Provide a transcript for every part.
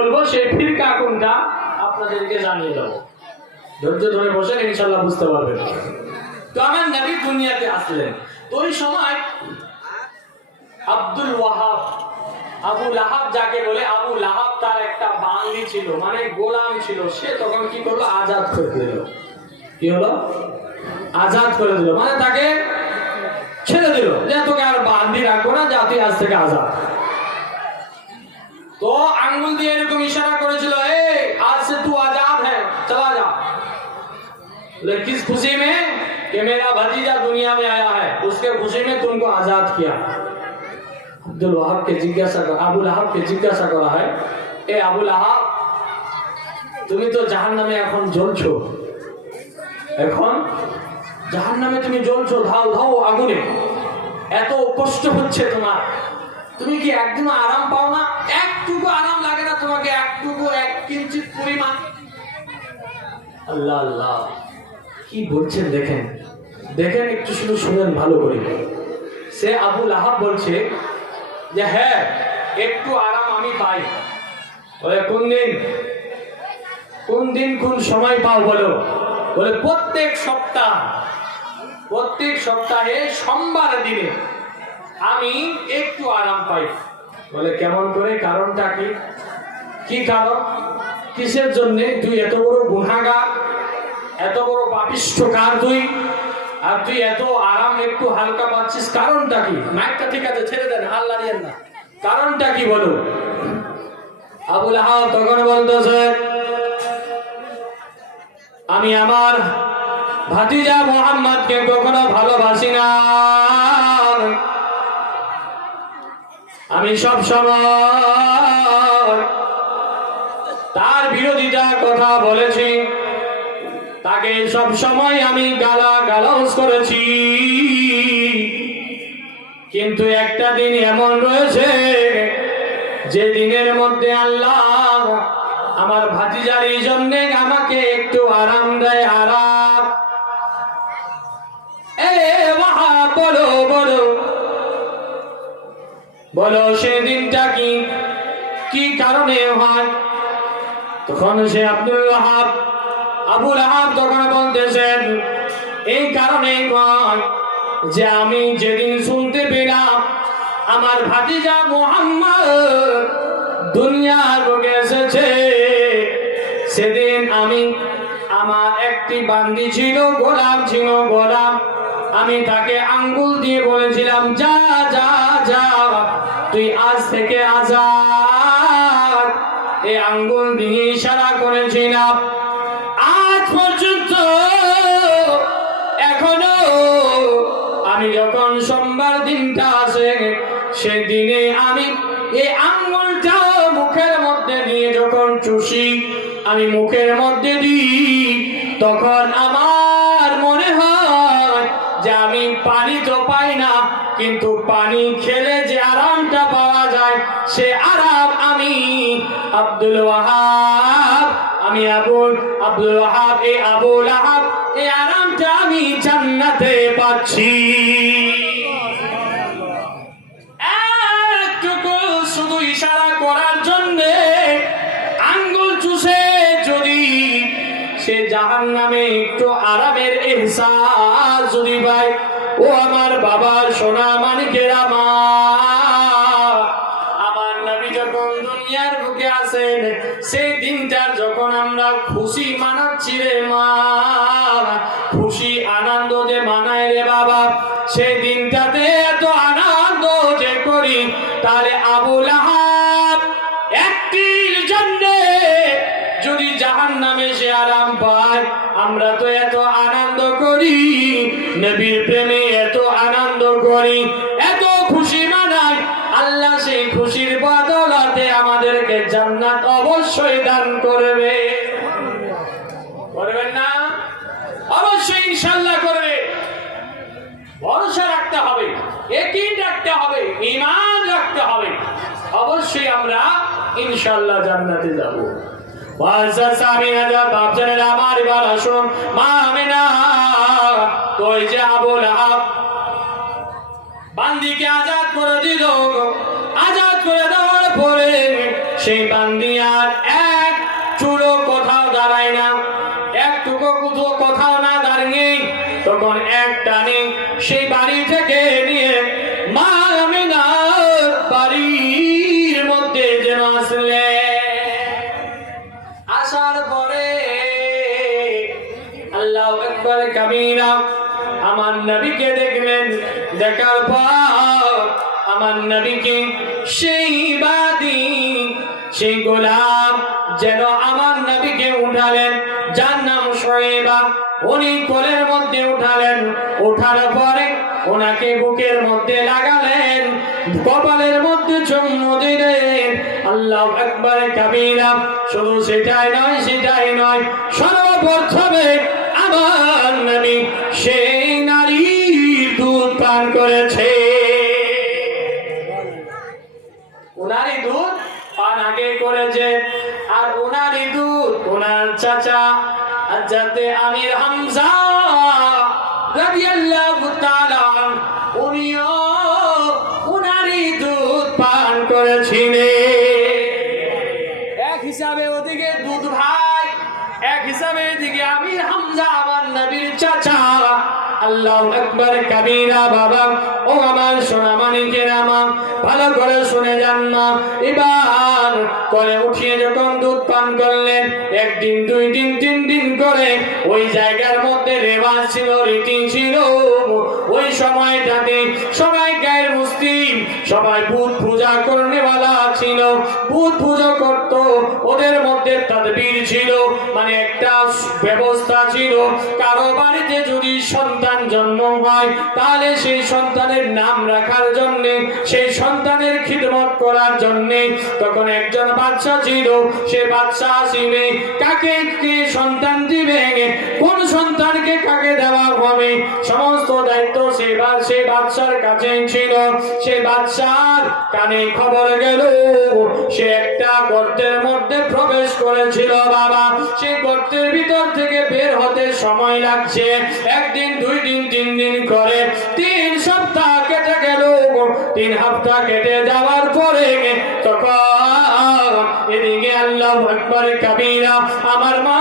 বলব সেই ফিরকা কোনটা আপনাদেরকে জানিয়ে দেবো। ধৈর্য ধরে বসে ইনশাল্লাহ বুঝতে পারবেন। তো আমার নাকি দুনিয়াতে আসলেন। তো ওই সময় আব্দুল ওয়াহাব, আবু লাহাব যাকে বলে, আবু লাহাব তার একটা বাঙলি ছিল মানে গোলাম ছিল। সে তখন কি করল? আজাদ করে দিল। কি হলো? আজাদ করে দিল। মানে তাকে ছেড়ে দিল যে, তোকে আর বান্দি রাখব না, যা তুই আজ থেকে আজাদ। তো আঙ্গুল দিয়ে एरकम इशारा করেছিল ए आज से तू आजाद है चला जा बोले किस खुशी में कि मेरा भतीजा दुनिया में आया है उसके खुशी में तुमको आजाद किया আব্দুল ওয়াহাবকে জিজ্ঞাসা করা আবুল আহাবকে জিজ্ঞাসা করা হয় এ আবুল আহাব তুমি তো জাহান নামে এখন জ্বলছো এখন জাহান নামে তুমি জ্বলছো ধাও ধাও আগুনে এত কষ্ট হচ্ছে তোমার তুমি কি একদিনও আরাম পাও না একটুকু আল্লাহ আল্লাহ। কি বলছেন দেখেন? দেখেন একটু শুধু শুনেন, ভালো করে। সে আবুল আহাব বলছে যে হ্যাঁ একটু আরাম আমি পাই। বলে, কোন দিন? কোন দিন কোন সময় পাও বলো? বলে, প্রত্যেক সপ্তাহ, প্রত্যেক সপ্তাহে সোমবার দিনে আমি একটু আরাম পাই। বলে, কেমন করে? কারণটা কি? কি কারণ? কিসের জন্যে? তুই এত বড় গুনাগার এত বড় পাপিষ্ঠ কার তুই, আর তুই এত আরাম একটু হালকা পাচ্ছিস, কারণটা কি? মাইকটা ঠিক আছে, ছেড়ে দেন আল্লাহ দিয়েন না। কারণটা কি বলো? আবুল আহাব তখন বলতেছে আমি আমার ভাতিজা মোহাম্মদকে কখনো ভালোবাসি না। আমি সব সময় তার বিরোধিতা কথা বলেছি। তাকে সব সময় আমি গালা গালাউজ করেছি। কিন্তু একটা দিন এমন রয়েছে, যে দিনের মধ্যে আল্লাহ আমার ভাতিজার এই জন্য আমাকে একটু আরাম দেয়, আরাম। এ মহা বলো বলো। বলো সে দিনটা কি কি কারণে হয়? তখন সে আব্দুল ওয়াহাব, আবুল আহাব তখন বলতেছেন, এই কারণে যে আমি যেদিন শুনতে পেলাম, আমার ভাতিজা মোহাম্মদ দুনিয়ার রোগে এসেছে। সেদিন আমি, আমার একটি বান্দি ছিল, গোলাম ছিল, গোলাম। আমি তাকে আঙ্গুল দিয়ে বলেছিলাম, যা যা যা, তুই আজ থেকে আজাদ এই আঙ্গুল দিয়ে ইশারা করেছিলাম আজ পর্যন্ত এখনও আমি যখন সোমবার দিনটা আসে, সেদিনে আমি এই আঙ্গুলটা মুখের মধ্যে দিয়ে যখন চুষি, আমি মুখের মধ্যে দিই, তখন আমার মনে হয় যে আমি পানি তো পাই না, কিন্তু পানি খেলে যে আরামটা পাওয়া যায়, সে আরাম আব্দুল ওয়াহাব। আমি আবুল আব্দুল ওয়াহাব এই আবুল আহাব এই আরামটা আমি জান্নাতে পাচ্ছি। ও আমার বাবার সোনা মানিকের আমার। খুশি মানাচ্ছি রে মা। ইনশাল্লাহ জান্নাতে যাব। ওয়াজাস আমি হাজার বাপজানের আমার এবার আসুন, মা আমিনা কই যে আবুল আব বান্দিকে আজাদ করে দিল, আজাদ করে দেওয়ার পরে সেই বান্দি আমার নবীকে সেই বাদী, সেই গোলাম যেন আমার নবীকে উঠালেন, যার নাম শোয়েবা উনি কোলের মধ্যে উঠালেন, উঠার পরে ওনাকে বুকের মধ্যে লাগালেন, কপালের মধ্যে চুম্মু দিলেন। আল্লাহ একবারে কাবিরা, শুধু সেটাই নয় সেটাই নয়, সর্বপ্রথমে আমার নবী সেই নারী দুধ পান করেছে। করেছে। আর ওনারই দুধ ওনার চাচা যাতে আমির হামজা উনিও ওনারই দুধ পান করেছিলেন। এক হিসাবে ওদিকে দুধ ভাই, এক হিসাবে এদিকে আমির হামজা, আমার নবীর চাচা। আল্লাহ আকবার, কাবিরা বাবা, ও আমার সোনা মানিকের আমা, ভালো করে করে উঠিয়ে যখন দুধ পান করলেন, একদিন, দুই দিন, তিন দিন করে ওই জায়গার মধ্যে রেবাজ ছিল, রীতি ছিল। ওই সময়টাতে সবাই গায়ের মুসলিম সবাই বুধ পূজা করনেওয়ালা ছিল। বুধ পূজা করত তাদবীর ছিল মানে একটা ব্যবস্থা ছিল। কারও বাড়িতে যদি সন্তান জন্ম হয়, তাহলে সেই সন্তানের নাম রাখার জন্য, সেই সন্তানের খিদমত করার জন্য তখন একজন বাচ্চা ছিল। সে বাচ্চা আসিবে কাকে কে সন্তান দিবে কোন সন্তানকে কাকে দেওয়া হবে? সমস্ত দায়িত্ব সে সে বাচ্চার কাছে ছিল। সে বাচ্চার কানে খবর গেল, সে একটা গর্তের মধ্যে প্রবেশ করেছিল বাবা, সেই গর্তের ভিতর থেকে বের হতে সময় লাগছে। একদিন, দুই দিন, তিন দিন করে তিন সপ্তাহ কেটে গেল তিন হপ্তাহ কেটে যাওয়ার পরে তখন এদিকে আল্লাহ একবার কাবিরা, আমার মা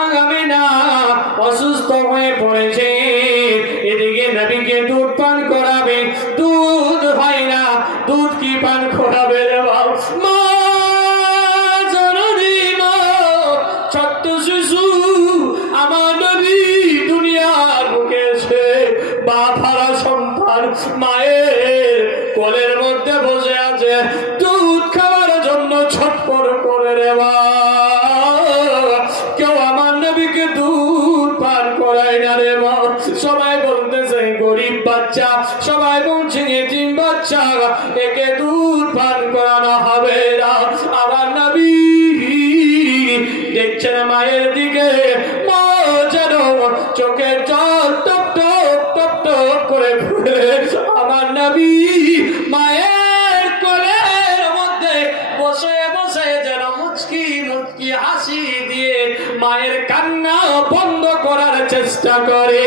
মায়ের কোলের মধ্যে বসে আছে। নবী মায়ের কোলের মধ্যে বসে বসে যেন মুচকি মুচকি হাসি দিয়ে মায়ের কান্না বন্ধ করার চেষ্টা করে।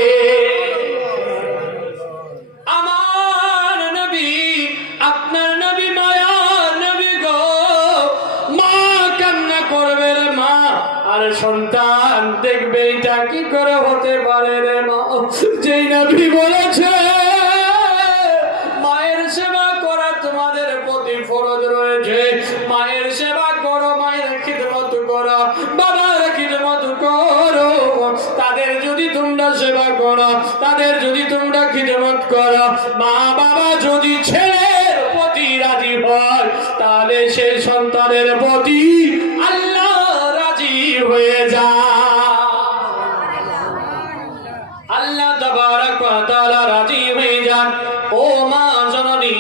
আমার নবী, আপনার নবী মায়া নবী গো। মা কান্না করবে রে মা, আর সন্তান দেখবে এটা কি করে হতে পারে রে মা? যেই নবী বলেছে করো। মা বাবা যদি ছেলের প্রতি রাজি হয়, তাহলে সেই সন্তানের প্রতি আল্লাহ রাজি হয়ে যায় আল্লাহ রাজি হয়ে যান। ও মা জননী,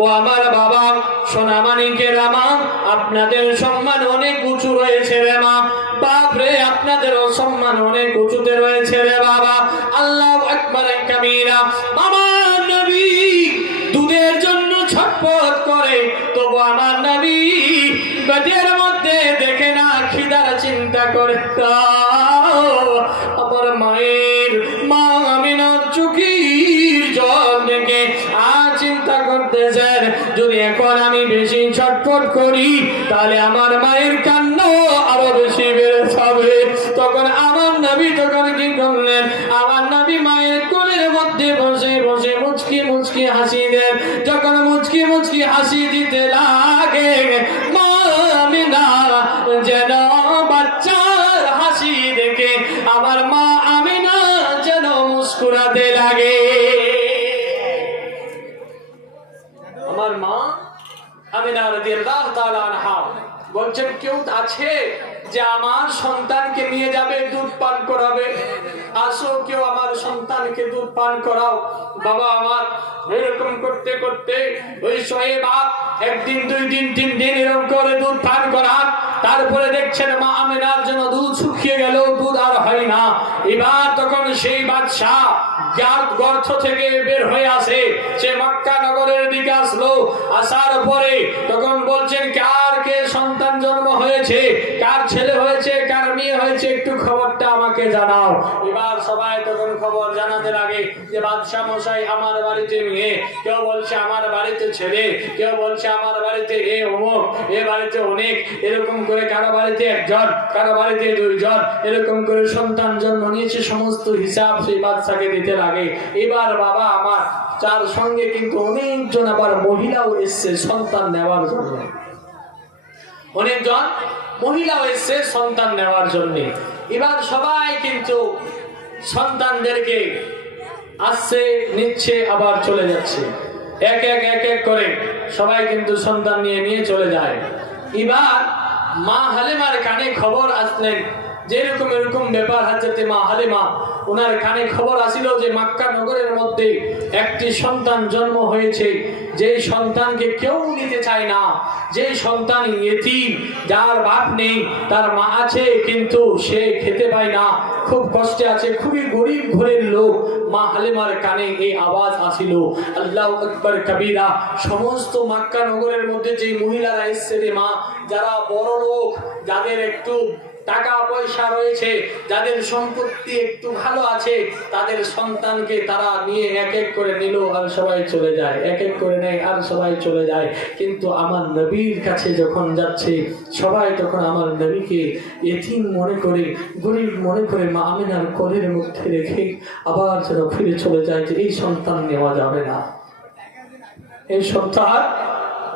ও আমার বাবা মা, আপনাদের সম্মান অনেক উঁচু রয়েছে রে মা। বাপ রে আপনাদেরও সম্মান অনেক উঁচুতে রয়েছে রে বাবা। আল্লাহ করতেছেন যদি এখন আমি বেশি ছটফট করি, তাহলে আমার মায়ের কান্নাও আরও বেশি বেড়ে যাবে। তখন আমার নবী তখন কি করলেন? আমার নবী মায়ের কোলের মধ্যে বসে বসে মুচকি মুচকি হাসি দেন। যখন মুচকি মুচকি হাসি দিতে লাগে যেন বাচ্চার হাসি দেখে, আমার মা আমিনা যেন মুস্কুরাতে লাগে। বলছেন, কেউ আছে যে আমার সন্তানকে নিয়ে যাবে, দুধ পান করাবে? আসো, কেউ আমার সন্তানকে দুধ পান করাও। বাবা, আমার এরকম করতে করতে ওই সোহেবা একদিন, দুই দিন, তিন দিন এরকম করে দুধ পান করান। তারপরে দেখছেন মা আমিনার জন্য দুধ শুকিয়ে গেল, দুধ আর হয় না। এবার তখন সেই বাদশাহ যার গর্থ থেকে বের হয়ে আসে, সে মক্কা নগরের দিকে আসলো। আসার পরে তখন বলছেন, কার কে সন্তান জন্ম হয়েছে? কার ছেলে হয়েছে? কার মেয়ে হয়েছে? একটু খবরটা আমাকে জানাও। এবার সবাই তখন খবর জানাতে লাগে যে, বাদশাহ মশাই আমার বাড়িতে মেয়ে। কেউ বলছে আমার বাড়িতে ছেলে, কেউ বলছে আমার বাড়িতে এ অমুক, এ বাড়িতে অনেক, এরকম করে কারও বাড়িতে একজন, কারও বাড়িতে দুইজন, এরকম করে সন্তান জন্ম নিয়েছে, সমস্ত হিসাব সেই বাচ্চাকে দিতে লাগে। এবার বাবা আমার, তার সঙ্গে কিন্তু অনেকজন আবার মহিলাও এসছে সন্তান নেওয়ার জন্য। অনেকজন মহিলাও এসছে সন্তান নেওয়ার জন্য। এবার সবাই কিন্তু সন্তানদেরকে আসছে, নিচ্ছে, আবার চলে যাচ্ছে। এক এক এক এক করে সবাই কিন্তু সন্তান নিয়ে নিয়ে চলে যায়। এবার মা হালিমার কানে খবর আসলেন যে এরকম ব্যাপার হাজরতে মা হালিমা, ওনার কানে খবর আসিল যে মাক্কা নগরের মধ্যে একটি সন্তান জন্ম হয়েছে। যে সন্তানকে কেউ নিতে চায় না যে সন্তান ইয়েতিম, যার বাপ নেই, তার মা আছে, কিন্তু সে খেতে পায় না। খুব কষ্টে আছে, খুবই গরিব ঘরের লোক। মা হালিমার কানে এই আওয়াজ আসিল, আল্লাহ আকবর কবিরা। সমস্ত মাক্কা নগরের মধ্যে যে মহিলারা এসছে রে মা, যারা বড় লোক, যাদের একটু টাকা পয়সা রয়েছে, যাদের সম্পত্তি একটু ভালো আছে, তাদের সন্তানকে তারা নিয়ে এক এক করে নিল আর সবাই চলে যায় এক এক করে নেয়, আর সবাই চলে যায়। কিন্তু আমার নবীর কাছে যখন যাচ্ছে, সবাই তখন আমার নবীকে এতিম মনে করে, গরিব মনে করে মা আমিনার কোলের মধ্যে রেখে আবার যেন ফিরে চলে যায় যে এই সন্তান নেওয়া যাবে না। এই সন্তান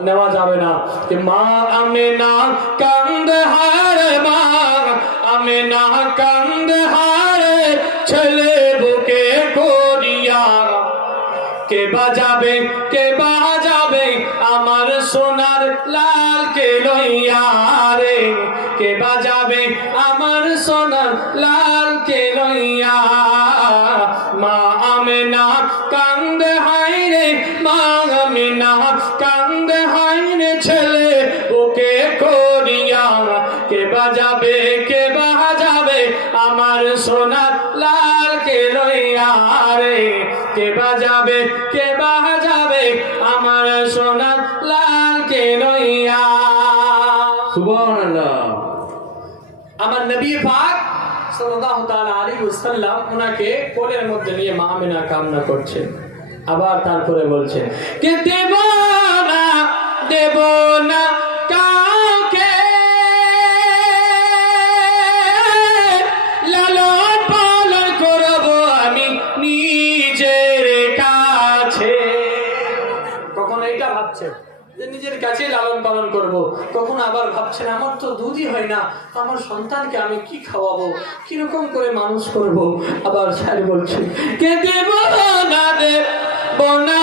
নেওয়া যাবে না। যে মা আমি না কান্দ হারে মা আমি না কান্দ হারে, ছেলে বুকে করিয়া কে বাজাবে কে বাজাবে আমার সোনার লাল কে লইয়া রে। কে বাজাবে আমার সোনার লাল আমার সোনার লাল কে রে, কে বাজাবে কে বাজাবে আমার সোনার লাল কে লইয়া? সুবহানাল্লাহ। আমার নবী পাক সাল্লাল্লাহু তাআলা আলাইহি ওয়াসাল্লাম ওনাকে কোলের মধ্যে নিয়ে মা আমিনা কামনা করছেন আবার তারপরে বলছেন কে দেব না দেব না নিজের কাছে লালন পালন করব। তখন আবার ভাবছেন, আমার তো দুধই হয় না, আমার সন্তানকে আমি কি খাওয়াবো? কীরকম করে মানুষ করব? আবার স্যার বলছে, কে দেব না দেব না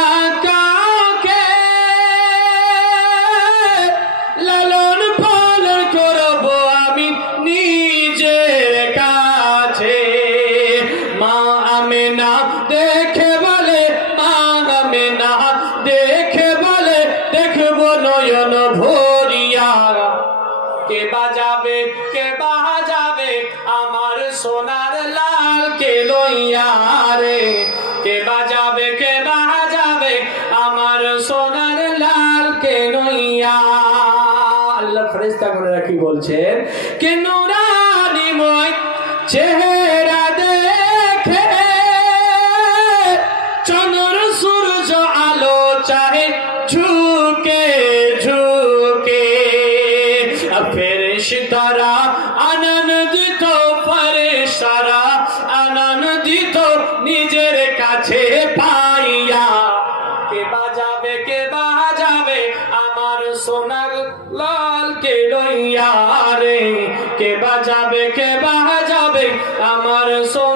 বলছেন কে নুরানিময় চেহারা কে বাজাবে কে বাজাবে? আমার সোনার